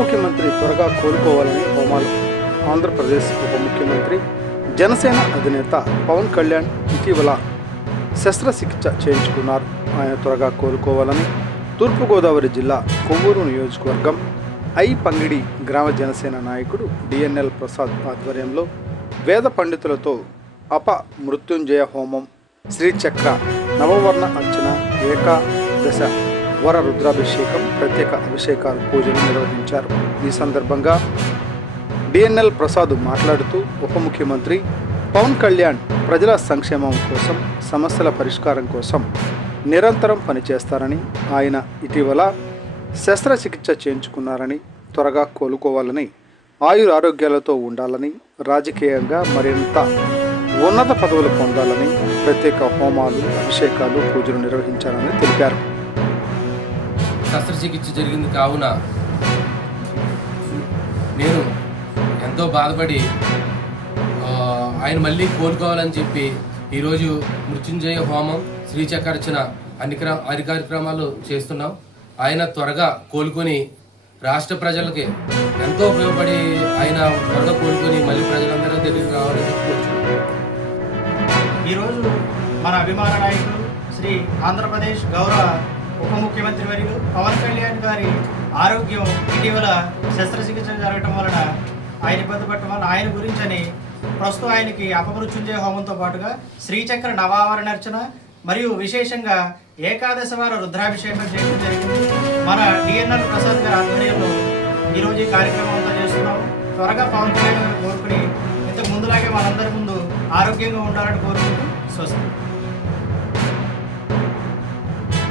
ముఖ్యమంత్రి త్వరగా కోలుకోవాలని హోమాలు. ఆంధ్రప్రదేశ్ ఉప ముఖ్యమంత్రి జనసేన అధినేత పవన్ కళ్యాణ్ ఇటీవల శస్త్రచికిత్స చేయించుకున్నారు. ఆయన త్వరగా కోలుకోవాలని తూర్పుగోదావరి జిల్లా కొవ్వూరు నియోజకవర్గం పంగిడి గ్రామ జనసేన నాయకుడు డిఎన్ఎల్ ప్రసాద్ ఆధ్వర్యంలో వేద పండితులతో మృత్యుంజయ హోమం, శ్రీచక్ర, నవవర్ణ అర్చన, ఏకాదశ వర రుద్రాభిషేకం, ప్రత్యేక అభిషేకాలు, పూజలు నిర్వహించారు. ఈ సందర్భంగా డిఎన్ఎల్ ప్రసాద్ మాట్లాడుతూ ఉప ముఖ్యమంత్రి పవన్ కళ్యాణ్ ప్రజల సంక్షేమం కోసం, సమస్యల పరిష్కారం కోసం నిరంతరం పనిచేస్తారని, ఆయన ఇటీవల శస్త్రచికిత్స చేయించుకున్నారని, త్వరగా కోలుకోవాలని, ఆయురారోగ్యాలతో ఉండాలని, రాజకీయంగా మరింత ఉన్నత పదవులు పొందాలని ప్రత్యేక హోమాలు, అభిషేకాలు, పూజలు నిర్వహించాలని తెలిపారు. శస్త్రచికిత్స జరిగింది కావున నేను ఎంతో బాధపడి ఆయన మళ్ళీ కోలుకోవాలని చెప్పి ఈరోజు మృత్యుంజయ హోమం, శ్రీచక్రార్చన అన్ని కార్యక్రమాలు చేస్తున్నాం. ఆయన త్వరగా కోలుకొని రాష్ట్ర ప్రజలకి ఎంతో ఉపయోగపడి ఆయన త్వరగా కోలుకొని మళ్ళీ ప్రజలందరూ దగ్గరికి రావాలని చెప్పుకోవచ్చు. ఈరోజు మన అభిమాన నాయకులు శ్రీ ఆంధ్రప్రదేశ్ గౌరవ ఉప ముఖ్యమంత్రి వర్యులు పవన్ కళ్యాణ్ గారి ఆరోగ్యం ఇటీవల శస్త్రచికిత్స జరగటం వలన ఆయన ఇబ్బంది పడటం వలన ఆయన గురించని ప్రస్తుతం ఆయనకి అపమృత్యుంజయ హోమంతో పాటుగా శ్రీచక్ర నవావరణ అర్చన మరియు విశేషంగా ఏకాదశ వార రుద్రాభిషేకం చేయడం జరిగింది. మన డిఎన్ఎల్ ప్రసాద్ గారి ఆధ్వర్యంలో ఈరోజు ఈ కార్యక్రమం అంతా చేస్తున్నాము. త్వరగా పవన్ కళ్యాణ్ గారు కోరుకుని ఇంతకు ముందులాగే మనందరి ముందు ఆరోగ్యంగా ఉండాలని కోరుకుంటూ స్వస్తి.